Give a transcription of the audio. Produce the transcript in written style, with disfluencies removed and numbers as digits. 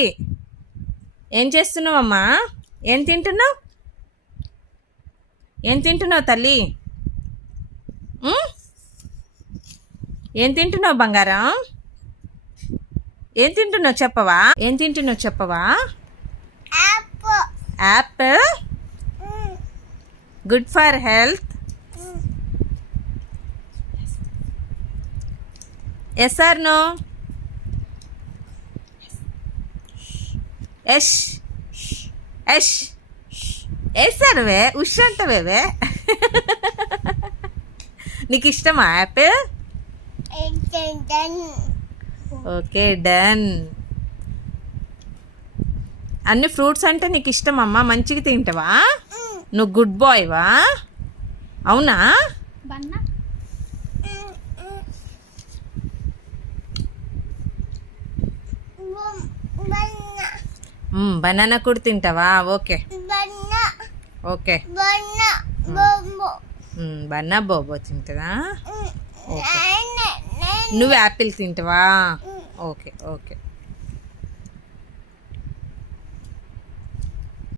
తల్లి ఏం చేస్తున్నావమ్మా? ఏం తింటున్నావు? ఏం తింటున్నావు తల్లి? ఏం తింటున్నావు బంగారం? ఏం తింటున్నావు చెప్పవా? ఏం తింటున్నావు చెప్పవా? Apple good for health. Yes or no? ఎష్ ఎష్ వేసానువే, ఉష్ అంటవేవే. నీకు ఇష్టమా యాపిల్? Okay done. అన్ని ఫ్రూట్స్ అంటే నీకు ఇష్టమమ్మా, మంచిగా తింటావా? నువ్వు గుడ్ బాయ్వా? అవునా? బనానా కూడా తింటావా? Okay okay. బన్నా బోబో తింటుందా? ఓకే. నువ్వు యాపిల్ తింటావా? Okay okay.